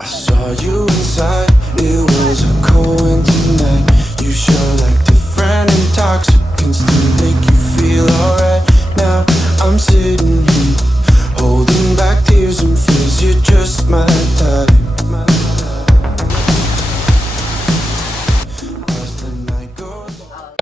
I saw you inside, it was a cold winter night. You show like different intoxicants to make you feel alright. Now I'm sitting here, holding back tears and fears. You're just my type. As the night goes on.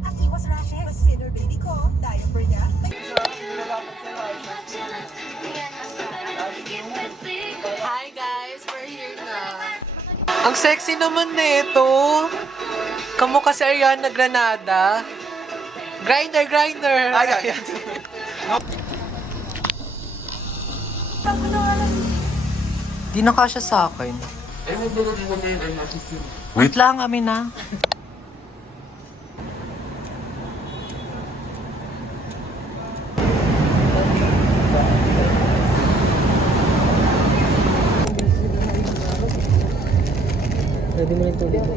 At he was rashes. Mas sinner baby ko, diaper niya. Hi guys, we're here na. Ang sexy naman nito. Kamukha si Ariana Granada. Grinder, grinder. Ay. Di na kasya sa akin. Wait lang, amin na. Pwede mo rin tuloy mo.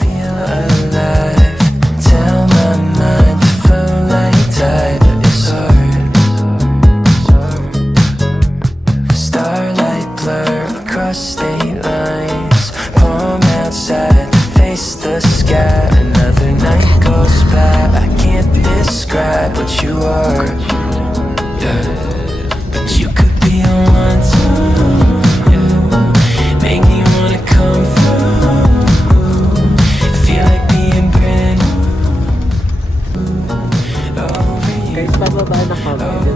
Feel alive, tell my mind to flow like tide. It's hard. Starlight blur across state lines. Palm outside to face the sky. Another night goes by. I can't describe what you are. Yeah. But you could be a one too. Yeah. Make me wanna come through. Feel like being brand new. Over you. Guys, bababa na kami.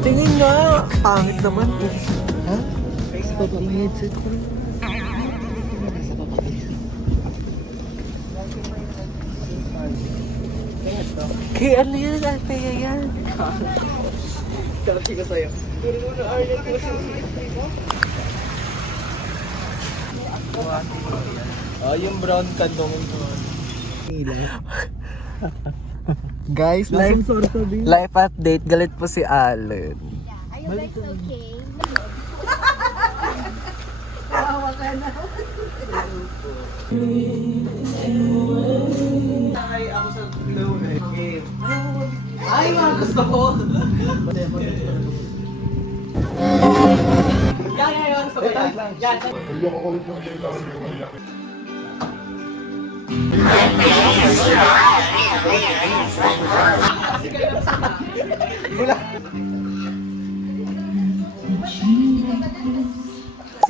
Tingin nga. Pangit naman eh. Ha? Guys, baba may headset ko. Kay ano yan? Alpea yan. Sabi ko sa'yo. Yung brown kandong Guys, life update. Galit po si Allen. Are you guys okay? Ay, ako sa blue game. Ay, mga gusto ko. Yan, gusto ko lang. Yan.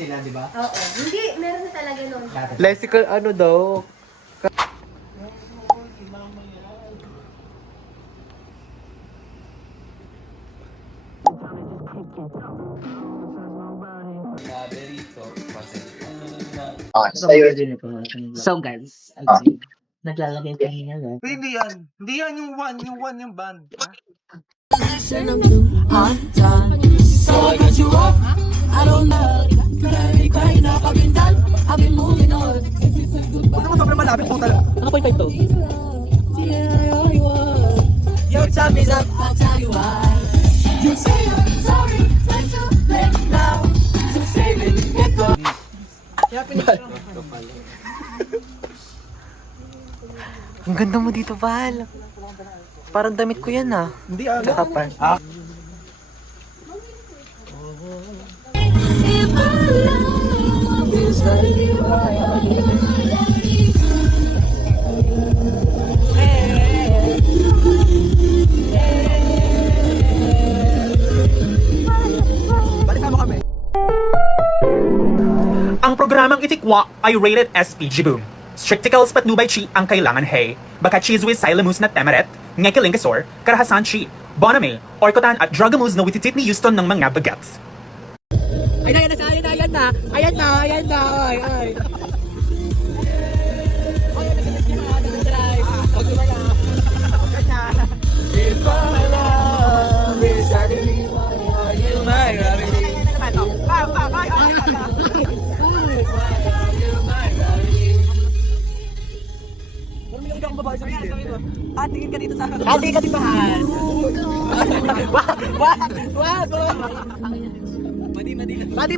Sila, di ba? Oo. Hindi, meron na talaga nun. Lesical ano daw? So guys, naglalagay tayo ngayon. Hindi yan. Hindi yan yung one yung band. Ha? Huwag naman sobrang malapit po talaga. Ano po yung to? Your time is up, I'll tell you why. You say you're sorry, but you let now. So save it, get go. Ang ganda mo dito, Val. Parang damit ko yan ah. Hindi ah. Tsaka pa. Balikan mo kami. Ang programang itikwa ay rated SPG Boom. Stricticals patnubay chi ang kailangan hay. Baka cheesewis silamus na temeret, ngekilingasor, karahasan chi, boname, orkotan at drugamus na wititit ni Houston ng mga bagets. Ayan na. Ay. If my love is starting, you my remedy. Tingin ka dito sa... Tingin ka dito, Han. Wag! Madi.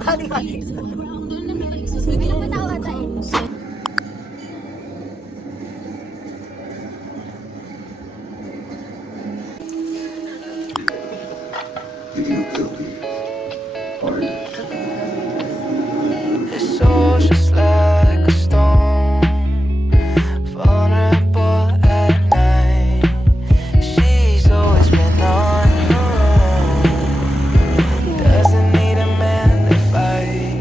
His soul's just like a stone, vulnerable at night. She's always been on her own, doesn't need a man to fight.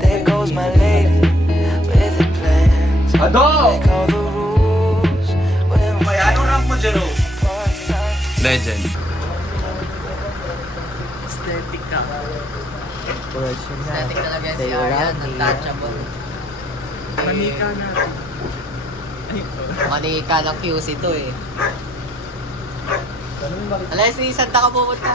There goes my lady with the plans. Ado! Make all the rules when we Anong rank mo, Jero? Legend. Aesthetic ka. Original. Aesthetic talaga si Sa'yo Aryan. lang, Untouchable. Manika na. Manika ng QC to eh. Leslie, saan ka pupunta?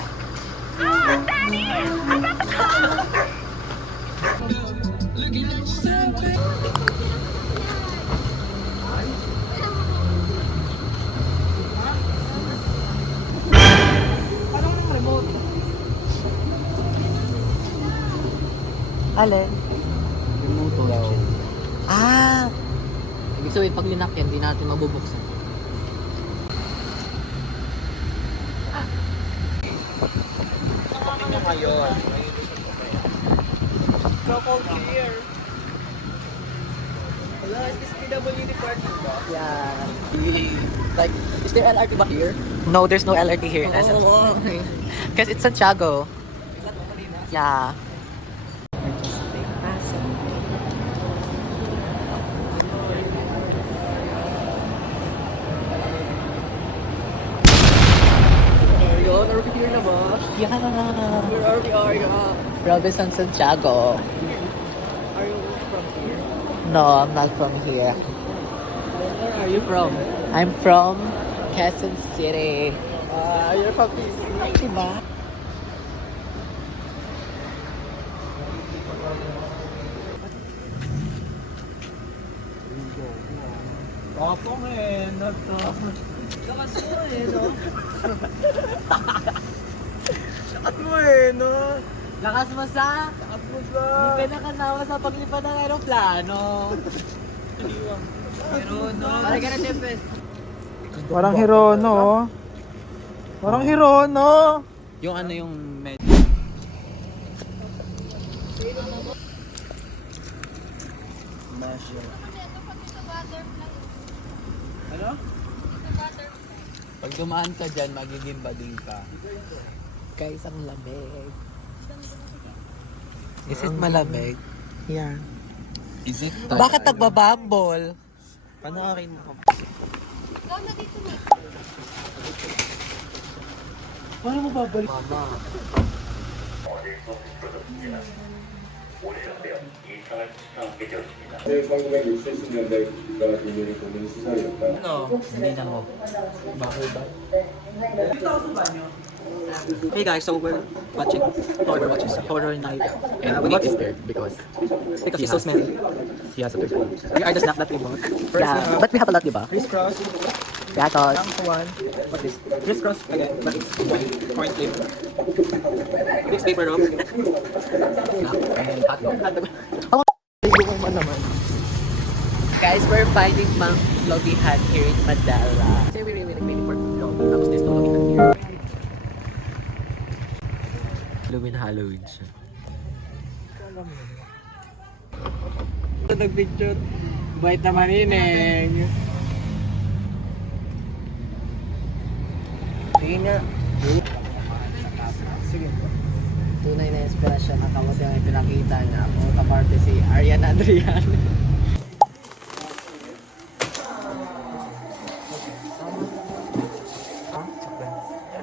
Alin? Remote daw. Ah! Ibig sabihin, pag linak yan, di natin mabubuksan. Yeah. Like, is there LRT ba here? No, there's no LRT here in Essence. Because it's Santiago. Yeah. Yun, are we here na ba? Yeah. Where are we? Robinson Santiago. Are you from here? No, I'm not from here. Where are you from? I'm from Quezon City. You're from PC. Diba? Kapong eh. Lakas mo eh, no? Lakas mo eh, no? Lakas mo sa? Lakas mo sa... Hindi ka nakasama sa paglipad ng aeroplano. Pero no. Parang ka na Tempest. Parang Hirono, oh. Parang Hirono. Yung ano yung med. Ano? Pag dumaan ka dyan, magiging bading ka. Guys, ang lamig. Is it malamig? Yeah. Is it? Bakit nagbabambol? Panoorin mo. Paano mo babalik? Mama. No, hindi na mo. Hey guys, so we're watching horror night. And we is scared because Because it's so smelly. he has a big one. We are the snack that we bought. Yeah, but we have a lot, diba? Crisscross. Gatos. One. What's this? Crisscross again, but it's corn flavor. Mixed paper roll. And hot dog. Guys, we're finding Mang Logihan here in Mandala. Say we really waiting for Logi. Tapos there's no Logihan here. Halloween siya. Nag-picture. Bait naman ineng. Sige nga. Sige. Tunay na inspirasyon at ako din ay pinakita niya. Ako kaparte si Arian Adrian.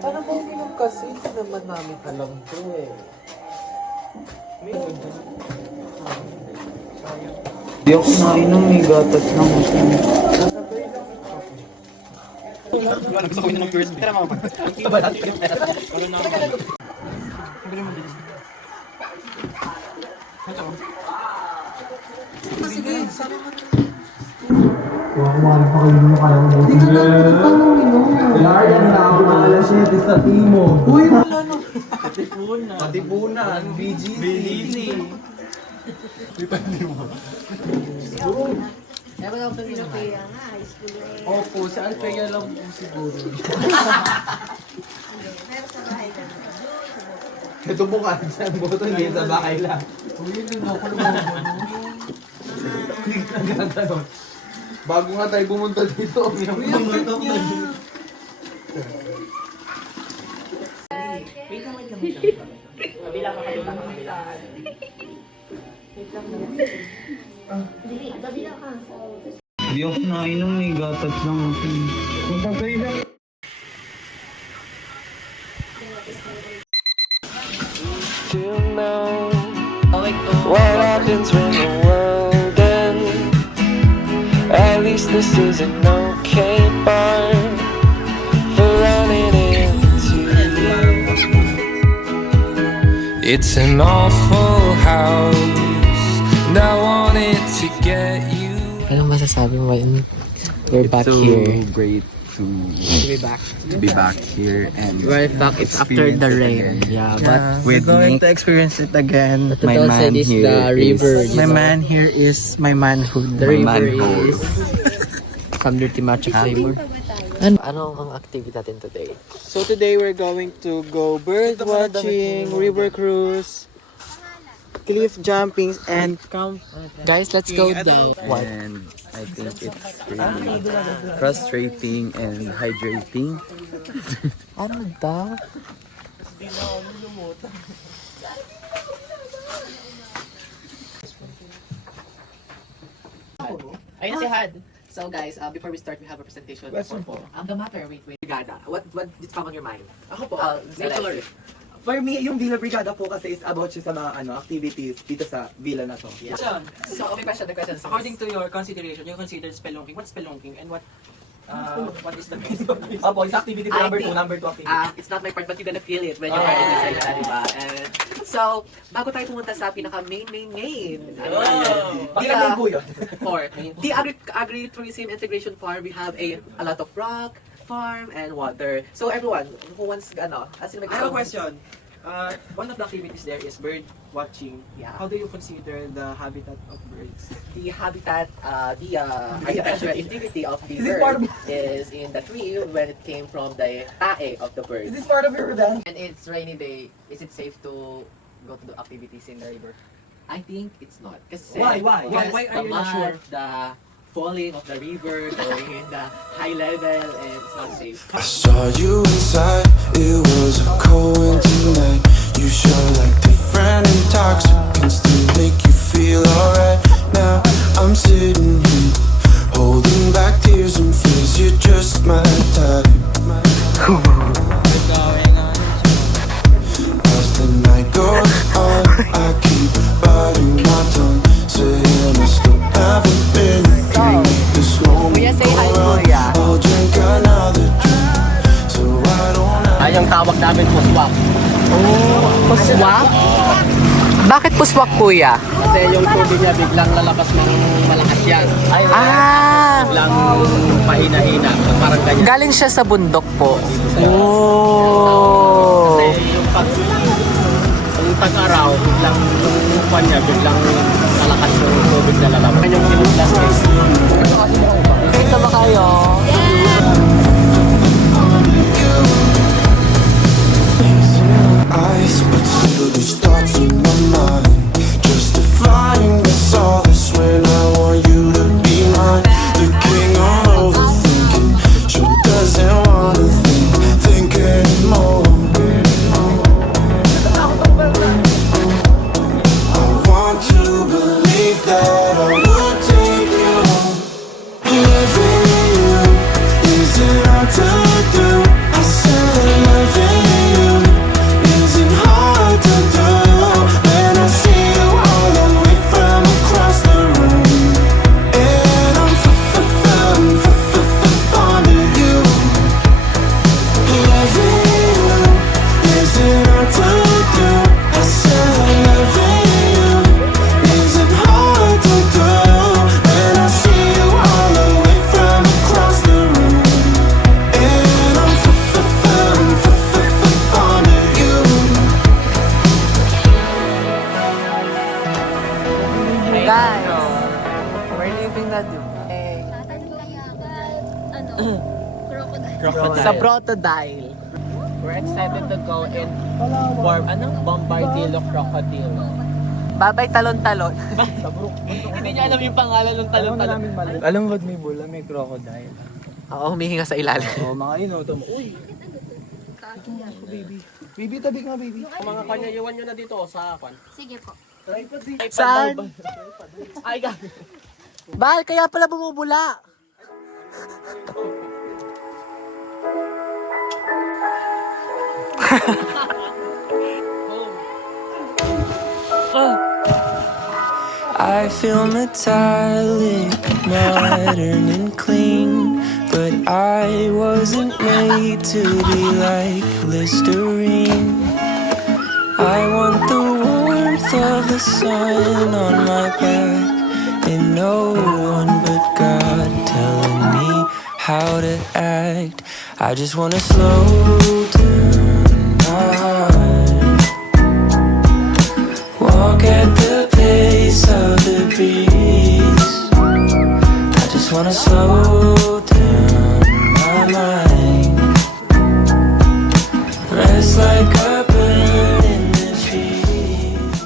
Paano ba uminom kasi? Hindi naman namin alam to eh. Hindi ako nainom eh. Gatas lang ako. Gusto ko yun ng first. Tara mga Sige, sabi mo. Opo, sa Alpeya lang po siguro. Ito po ka, saan mo ito, hindi sa bakay lang. Uy, yun ako naman. Nagkaganon. Bago nga tayo pumunta dito, umiyak-iyak niya. Hindi ako nainom eh, gatat lang ako. Punta kayo na. To know what happens when the world ends. At least this is an okay bar for running into you. It's an awful house, and I wanted to get you. Anong masasabi mo? We're back so here. great to be back here and We're back. It's after the rain. Yeah, but We're with going me. to experience it again. the downside is the river. My man here is my manhood. The river manhole. is some dirty match of flavor. Ano ang activity natin today? So today we're going to go bird watching, river cruise, cliff jumping, and camp. Guys, let's go down. What? And I think it's really frustrating and hydrating. Ano daw? Ayun si Had. So guys, before we start, we have a presentation. Question po. The matter, wait. Brigada. What did come on your mind? Ako po, Nature. for me, yung Villa Brigada po kasi is about siya sa mga activities dito sa villa na to. Yeah. So, okay, the question. According to your consideration, you consider spelunking. What's spelunking and what is the meaning of this? Opo, is activity I number think, 2, number 2 activity. It's not my part, but you're gonna feel it when you're part of the salita, diba? And, so, bago tayo pumunta sa pinaka-main. Pakilagay po yun. For the agri-tourism integration farm, we have a lot of rock, farm, and water. So, everyone who wants, as in I have a question. One of the activities there is bird watching. Yeah. How do you consider the habitat of birds? The habitat, the architectural integrity of the Is this part bird is in the tree when it came from the tae of the bird. Is this part of your event? And it's rainy day. Is it safe to go to the activities in the river? I think it's not. Kasi Why? because Why are the you not mud, sure? the falling of the river, going in the high level, and it's not safe. I saw you inside, it was a cold winter night. You shone like different intoxicants to make you feel alright. Now I'm sitting here, holding back tears and fears. You're just my type. As the night goes on, I keep biting my tongue, saying I still haven't been through this moment. Kuya, say hi, Go on, Kuya. I'll drink another drink, so I don't have. Ay, yung tawag namin po, swak. Puswak? Bakit puswak, kuya? Kasi yung tubig niya biglang lalabas ng malakas yan. Ay, biglang pahina-hina. Parang ganyan. Galing siya sa bundok po. Oh. Kasi yung tag-araw, biglang yung pan niya, biglang malakas yung tubig na lalabas. Yung tinutlas guys. Okay, sama kayo. Eyes, but still these thoughts in my mind, justifying the solace when I want you to be mine. The king of overthinking, sure doesn't wanna think anymore. I want to believe that I would take you home. Loving you isn't hard to do. I said loving you isn't hard Sa Crocodile. We're excited to go in Bombardillo Crocodile. Babay talon-talon. Hindi niya alam yung pangalan ng talon-talon. Alam mo ba't may bula? May crocodile. Oo, humihinga sa ilalim. Oo, mga ino. Uy! Ito nga ako, baby. Baby, tabi nga, baby. Mga kanya, iwan nyo na dito sa kwan. Sige po. Tripod dito. Saan? Ay, Bahal, kaya pala bumubula. I feel metallic, modern and clean, but I wasn't made to be like Listerine. I want the warmth of the sun on my back, and no one but God telling me how to act. I just wanna slow down my heart, walk at the pace of the breeze. I just wanna slow down my mind, rest like a bird in the trees.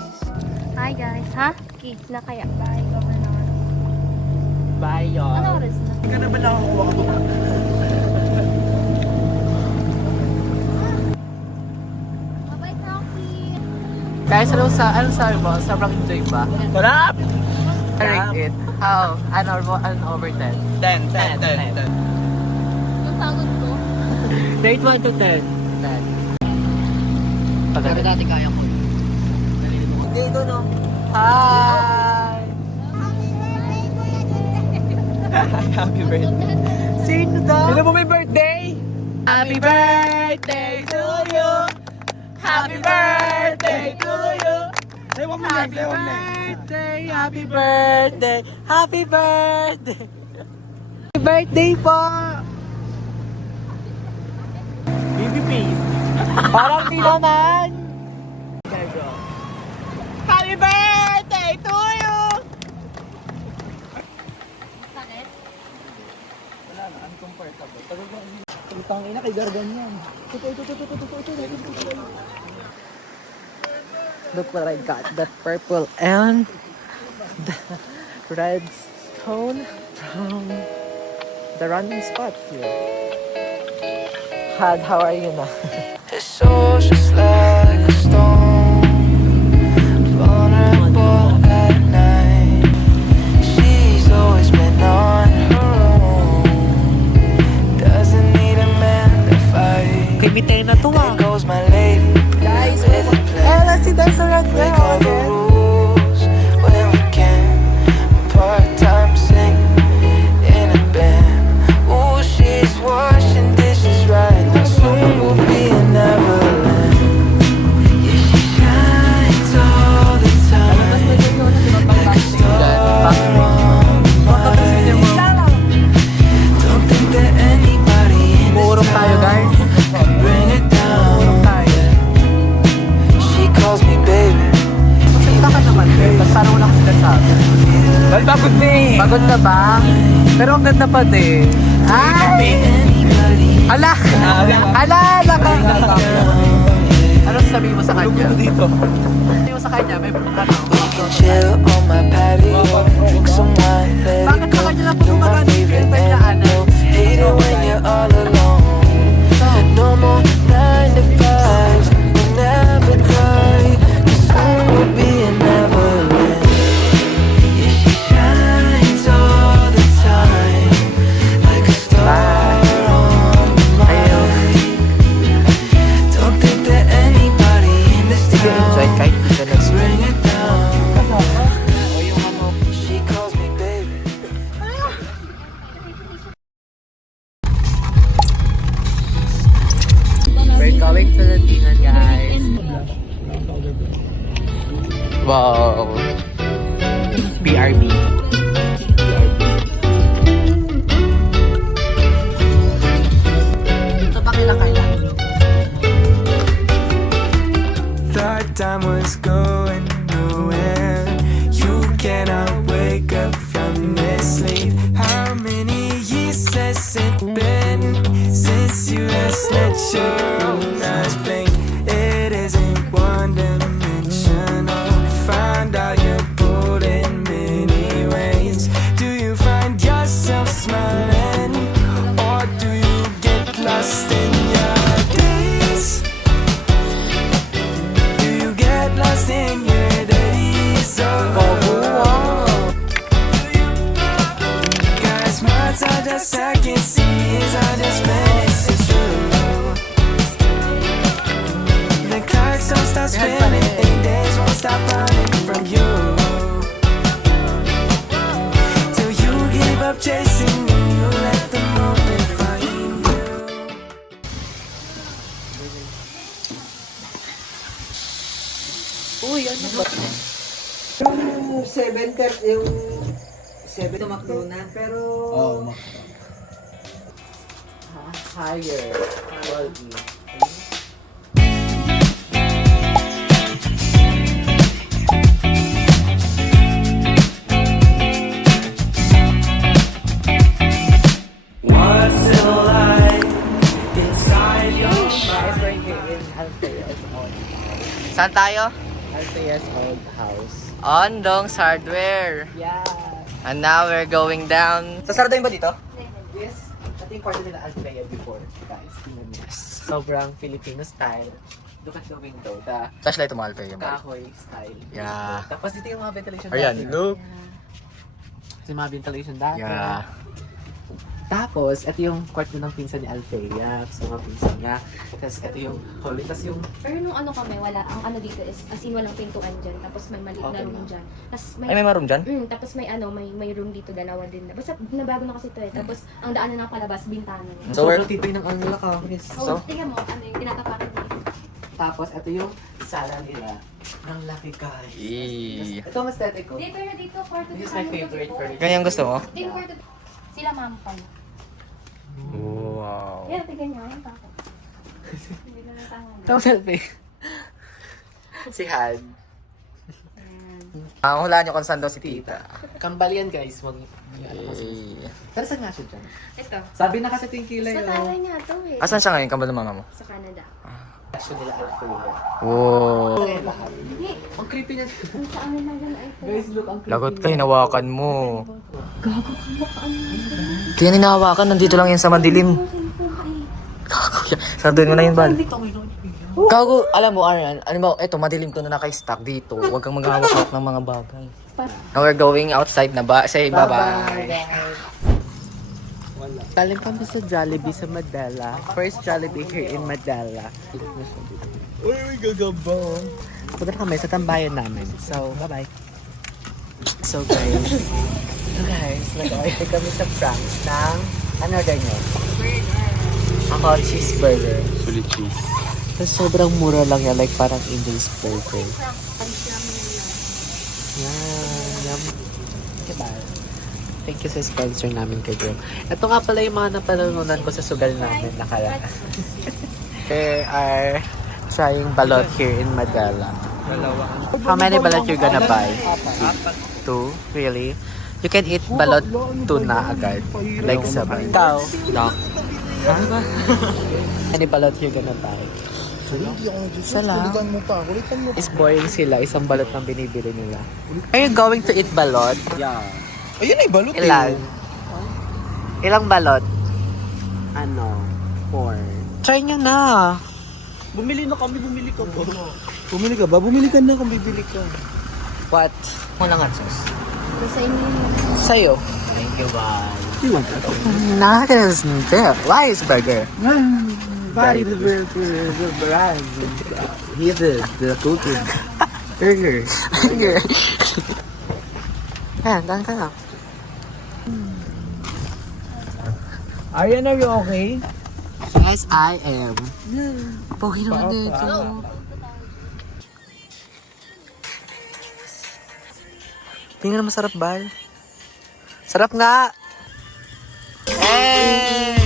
Hi guys. Ha? Okay, na kaya. Bye, Governor. Bye, Ano y'all. oras na? Hindi ka naman nakakuha ko. Bye-bye, Rocky. Guys, anong sabi mo? Sobrang enjoy ba? Sarap! I rate it. How? Ano over 10? 10, 10, 10, 10. Yung pagod ko. Rate 1 to 10. 10. Pagod natin kaya ko. Dito, no? Hi! Happy birthday. Sino daw? Sino mo may birthday? Happy birthday to you! Happy birthday to you! Ewan mo na, Happy ewan na. birthday! Happy birthday! Happy birthday! Happy birthday po! Baby face. Parang di naman! Happy birthday to you! Sakit? Utang ina kay Gargan yan. Look what I got. The purple and the red stone from the random spot here. Had, how are you now? His soul's just like a stone, vulnerable at night. She's always been on her own, doesn't need a man to fight. Kimitay na to There goes my lady. Guys, with a plan. let's see there's a red Break girl all the again. rules when we can. Part-time singing in a band. Ooh, she's washing dishes right now. Soon we'll be in Neverland. Yeah, she shines all the time, like a star on my mind. Don't think that anybody in this Muurong tayo, guys. town can bring it down. She calls me baby. Magsalita ka naman, Beth. Parang wala kasi nasabi. Pagod na eh. Pagod ka ba? Pero ang ganda pa din. Ay! Ala! Ala! Laka! Ano sasabihin mo sa kanya? Dito. Sabihin mo sa kanya, may ano? Can chill on my patio, drink some wine, let Bakit it sa go. kanya lang Do my pagkumagan favorite ng antidote. Hate it when you're all alone. No more 9 to 5s, we'll never cry. 'Cause soon we'll be in Neverland. Yeah, she shines all the time, like a star on my mind. Don't think that anybody in this Sige, enjoy town kahit hindi ka can bring it down. She calls me baby. We're going to the dinner, guys. Wow. BRB. Ito ba kinakailan? Thought time was going nowhere. You cannot wake up from this sleep. How many years has it been since makes you just let your own eyes blink. It isn't one dimensional. Find out you're bored in many ways. Do you find yourself smiling, or do you get lost in your days? Do you get lost in your days? Guys, minds are just second seas, are just minutes, it's true. The clocks don't stop spinning, and days won't stop running from you. Till you give up chasing and you let the moment find you. Uy, ano ba? Yung 7:30, yung 7 Tumakbo na. pero Higher. Quality. What's the light inside your mind? We're here in Alfea's old house. Saan tayo? Alfea's old house. Ondong's Hardware. yeah. And now we're going down. Sasarado yun ba dito? Yes. Ito yung kwarto nila Alfea before. Guys, tingnan niyo. Sobrang Filipino style. Look at the window. The Flashlight mo, Alfea. kahoy style. Yeah. Tapos dito yung mga ventilation Ayan, dati. look. Ito yung mga ventilation dati. Yeah. Tapos, ito yung kwarto ng pinsan ni Alfea. So, mga pinsan niya. Tapos, ito yung hallway. Tapos yung Pero nung ano kami, wala. Ang ano dito is, as in walang pintuan dyan. Tapos may maliit na Okay, room ma'am. dyan. Tapos may... Ay, may maroon dyan? Tapos may ano, may room dito, dalawa din. Basta nabago na kasi ito eh. Tapos ang daanan ng palabas, bintana niya. So, sobrang tibay ng ano nila kahis. Oh, tingnan mo, ano yung tinatapakan niya. Tapos, ito yung sala nila. Ang laki guys. Eee. Ito ang aesthetic ko. Dito, dito, kwarto This is my favorite furniture. Ganyan gusto mo? Ito yung kwarto. Sila mampal. Wow. Yan, tignan niyo. Ang takot. Hindi na natama. Tapos selfie. Si Han. Ang hulaan nyo kung saan daw si tita. Kambal yan guys. Eee. Pero saan nga siya dyan? Ito. Sabi na kasi ito yung kilay. Sa tatay niya ito eh. Asan siya ngayon? Kambal ng mama mo? Sa Canada. Action nila Alfea. Wow. Hindi. Ang creepy niya. Ang sa amin na gano'n ay Guys, look, ang creepy Lagot ka, niya. hinawakan mo. Kaya hinawakan, nandito lang yan sa madilim. Sarduin mo na yun, Bal. Gago, alam mo, Arian, alam mo, eto, madilim to na naka-stack dito. Huwag kang maghawak-hawak ng mga bagay. Now we're going outside na ba? Say bye-bye. Galing kami sa Jollibee sa Madela. First Jollibee here in Madela. Uy, may gagabang. Punta na kami sa tambayan namin. So, bye-bye. So guys, nag-order kami sa Frank's ng, ano order nyo? Ako, cheeseburger. Sulit cheese. Tapos sobrang mura lang yan, like parang English burger. Yan, yum. Diba? Thank you sa sponsor namin kay Joe. Ito nga pala yung mga napanalunan ko sa sugal namin nakaraan. They are trying balot here in Madela. How many balot you gonna buy? 2? Really? You can eat balot tuna agad. Like sabay. Ikaw? Lock. Any balot you gonna buy? Isa lang. Is boring sila. Isang balot lang binibili nila. Are you going to eat balot? Yeah. Ayun ay balot Ilan? Ilang balot? Ano? 4. Try nyo na. Bumili na kami, bumili ka ba? Bumili ka ba? Bumili ka na kung bibili ka. What? Muna nga, sus. Sa inyo yun. Sa'yo. Thank you, bye. You want that? Not as there. Rice burger. Bye, the burger, the brand. He the cooking. Burger. Burger. Yan, daan ka lang. Arian, are you okay? Yes, I am. Pogi naman dito. Tingnan na masarap, Bal. Sarap nga! Hey!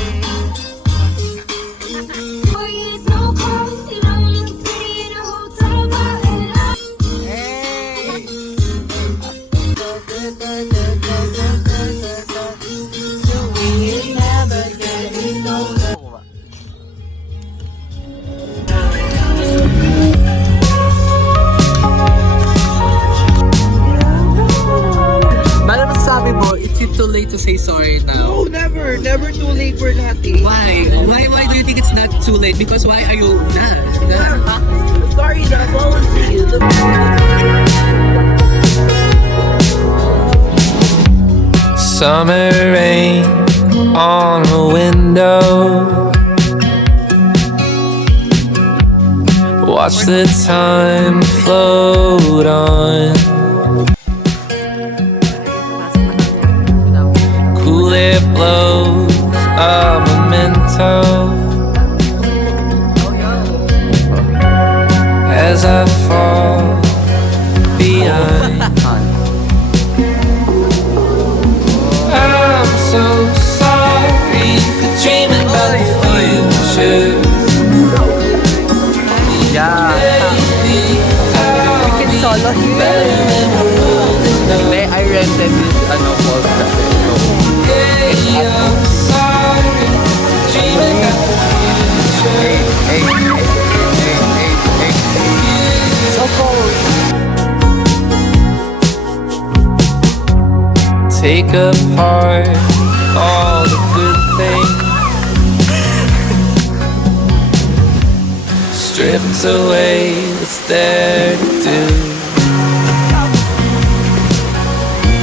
say sorry now. Oh, never. Never too late for nothing. Why? Why do you think it's not too late? Because why are you not? Sorry, the apology. Summer rain on the window. Watch the time float on. Cool air blows a memento as I fall behind. I'm so sorry for dreaming about the future. Yeah. We can solo here. Hindi, I rented this falls kasi. So, I'm sorry for dreaming about the so cold. take apart all the good things, stripped away what's there to do.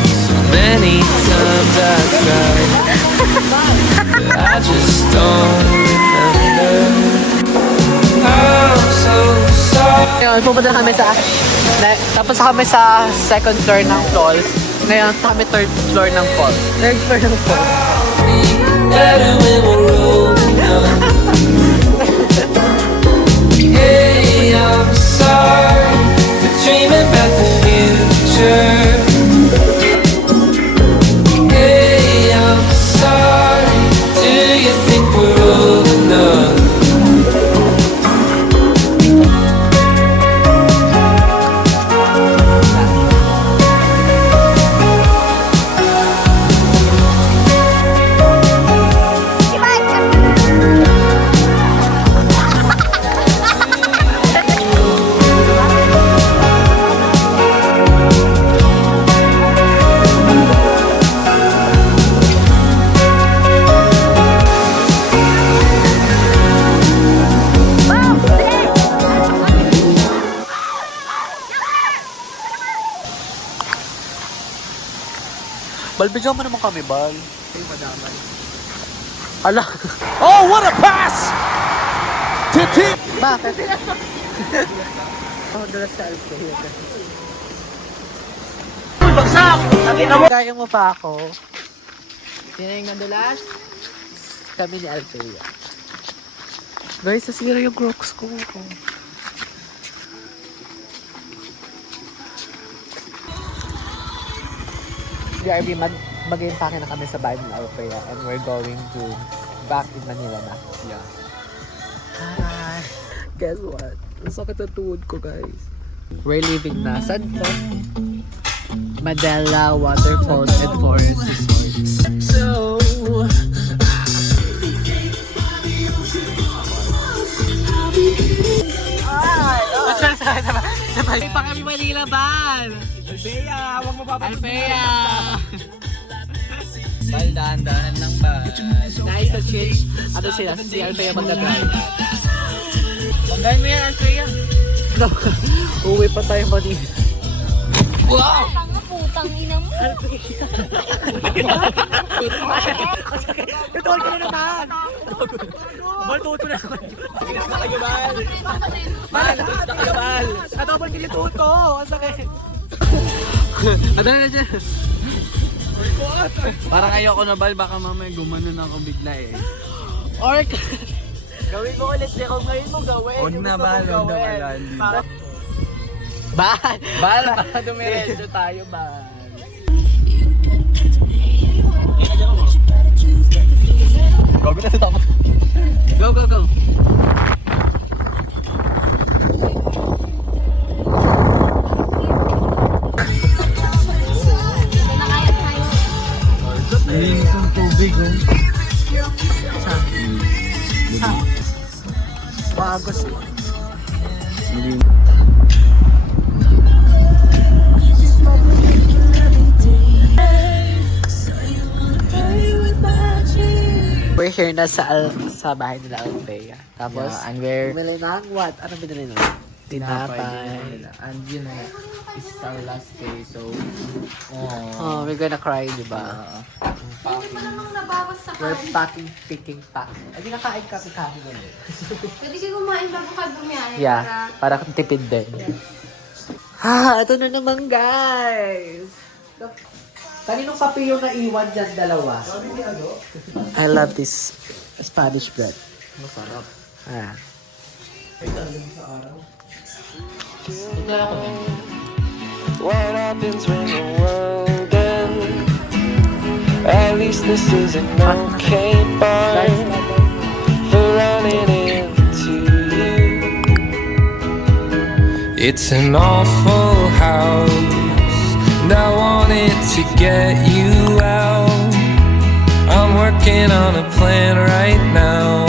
So many times I tried, but I just don't remember. I'm so sorry. Ngayon, pupunta kami tapos kami sa second floor ng falls. Ngayon, kami third floor ng falls. Third floor ng falls. Better when we're rolling on. Hey, I'm sorry for dreaming about the future. Hey, I'm sorry. Do you think we're old enough? Bal, bigyan mo naman kami, Bal. Ay, madaman. Ala. Oh, what a pass! Titi! Bakit? Oh, dulas sa Alfea. Bagsak! Kaya mo pa ako. Sino yung nandulas? Kami ni Alfea. Guys, nasira yung Crocs ko. BRB, mag-impake na kami sa bahay ng Alfea and we're going to back in Manila na. Yeah. Hi! Guess what? Ang sakit ang tuhod ko, guys. We're leaving na. Saan to? Madela Waterfalls and Forest Resort. So, sabay pa kami Manila, Bal! Alfea, huwag mo papapunta. Alfea! Bal, dahan-dahan lang ba? Nice to change. Ano sila? Si Alfea mag-drive. Pagkain mo yan, Alfea. Uwi pa tayo Manila. Wow! Tanga putang ina mo. Ituwal ko na naman! Bal, tuhod ko na naman. Kinis na kayo, Bal! Bal, kinis na kayo, Bal! Natapal ko yung tuhod ko! Ang sakit! Ano na dyan? Parang ayoko na, Bal. Baka mamaya gumanon ako bigla eh. Or, gawin mo ulit kung ngayon mo gawin. Huwag na, Bal. Huwag na, Bal. Bal! Bal, baka dumiretso tayo, Bal. Gago na sa tapos. Go, go, go. Linis ang tubig, oh. Maagos eh. na sa bahay nila Althea. Tapos, Yeah, and we're bumili ng what? Ano binili na? Tinapay. and you know, it's our last day, so Oh, we're gonna cry, di ba? We're picking. Ay, nakain kami ulit. Pwede kayo kumain bago ka bumiyahe. Yeah, para tipid din. Ito na naman, guys! Kaninong kape yung naiwan dyan, dalawa? I love this Spanish bread. masarap. What happens when the world ends? At least this is an okay bar for running into you. It's an awful house, and I wanted to get you out. I'm working on a plan right now.